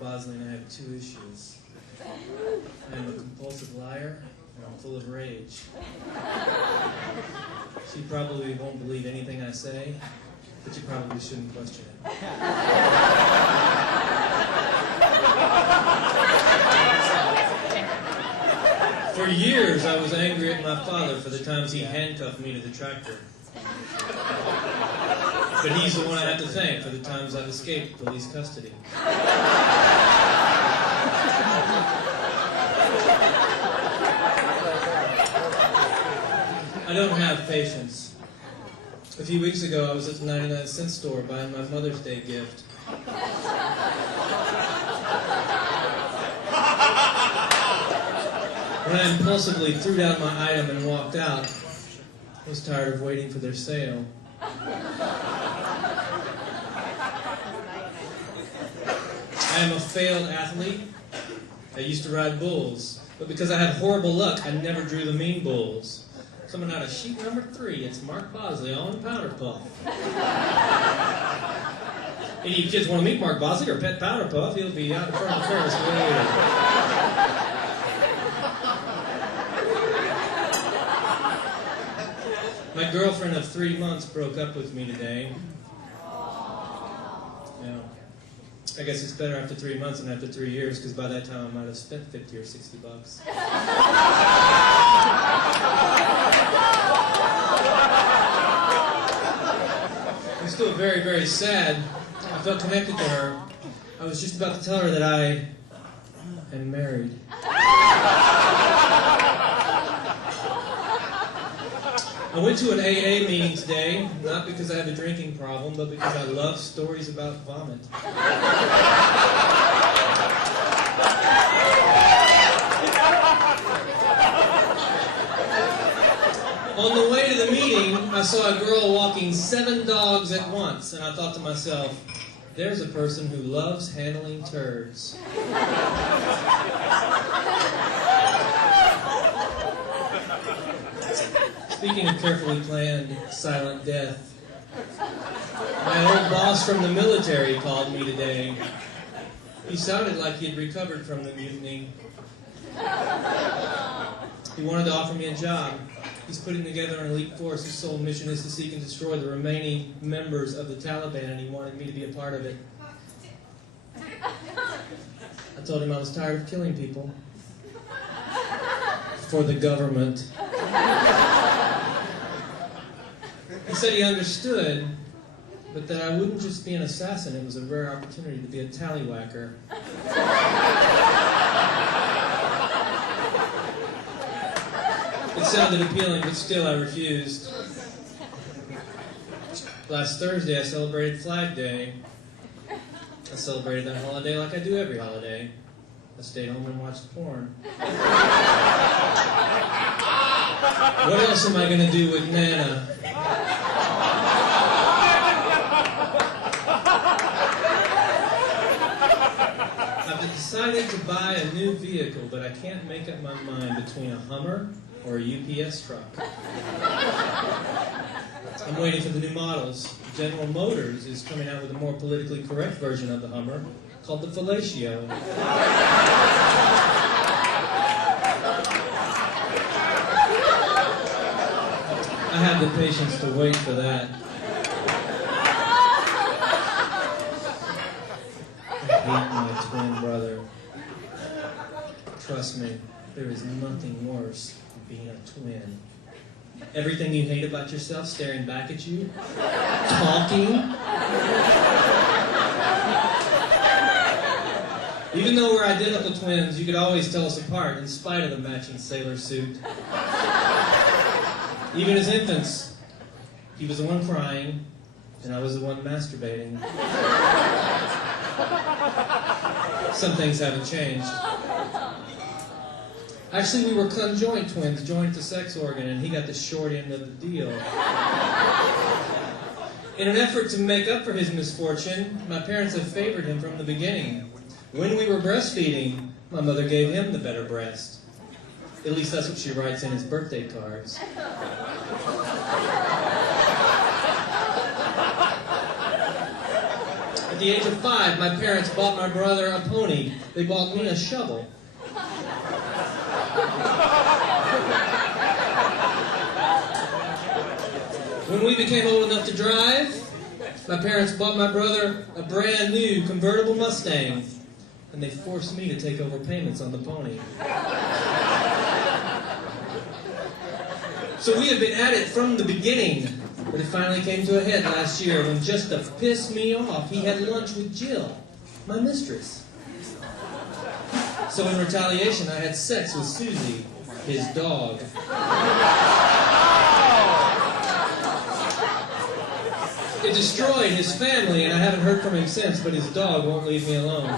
Marc Bossley, and I have two issues. I am a compulsive liar, and I'm full of rage. She probably won't believe anything I say, but you probably shouldn't question it. For years, I was angry at my father for the times he handcuffed me to the tractor. But he's the one I have to thank for the times I've escaped police custody. I don't have patience. A few weeks ago, I was at the 99-cent store buying my Mother's Day gift. When I impulsively threw down my item and walked out, I was tired of waiting for their sale. I am a failed athlete. I used to ride bulls, but because I had horrible luck, I never drew the mean bulls. Coming out of sheet number 3, it's Marc Bossley on Powder Puff. Any of you kids want to meet Marc Bossley or pet Powder Puff, he'll be out in front of the Ferris wheel. My girlfriend of 3 months broke up with me today. Yeah. I guess it's better after 3 months than after 3 years, because by that time I might have spent 50 or 60 bucks. I'm still very, very sad. I felt connected to her. I was just about to tell her that I am married. I went to an AA meeting today, not because I have a drinking problem, but because I love stories about vomit. On the way to the meeting, I saw a girl walking 7 dogs at once, and I thought to myself, there's a person who loves handling turds. Speaking of carefully planned silent death, my old boss from the military called me today. He sounded like he had recovered from the mutiny. He wanted to offer me a job. He's putting together an elite force whose sole mission is to seek and destroy the remaining members of the Taliban, and he wanted me to be a part of it. I told him I was tired of killing people. For the government. He said he understood, but that I wouldn't just be an assassin. It was a rare opportunity to be a tallywhacker. It sounded appealing, but still I refused. Last Thursday I celebrated Flag Day. I celebrated that holiday like I do every holiday. I stayed home and watched porn. What else am I going to do with Nana? I've decided to buy a new vehicle, but I can't make up my mind between a Hummer or a UPS truck. I'm waiting for the new models. General Motors is coming out with a more politically correct version of the Hummer called the Fellatio. I have the patience to wait for that. I hate my twin brother. Trust me, there is nothing worse than being a twin. Everything you hate about yourself staring back at you, talking. Even though we're identical twins, you could always tell us apart in spite of the matching sailor suit. Even as infants, he was the one crying, and I was the one masturbating. Some things haven't changed. Actually, we were conjoint twins, joined at the sex organ, and he got the short end of the deal. In an effort to make up for his misfortune, my parents have favored him from the beginning. When we were breastfeeding, my mother gave him the better breast. At least that's what she writes in his birthday cards. At the age of 5, my parents bought my brother a pony. They bought me a shovel. When we became old enough to drive, my parents bought my brother a brand new convertible Mustang, and they forced me to take over payments on the pony. So we have been at it from the beginning, but it finally came to a head last year when, just to piss me off, he had lunch with Jill, my mistress. So in retaliation, I had sex with Susie, his dog. It destroyed his family, and I haven't heard from him since, but his dog won't leave me alone.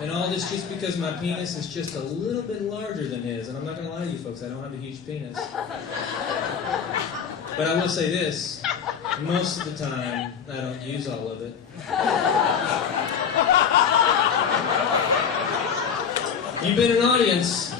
And all this just because my penis is just a little bit larger than his. And I'm not going to lie to you folks, I don't have a huge penis. But I will say this, most of the time, I don't use all of it. You've been an audience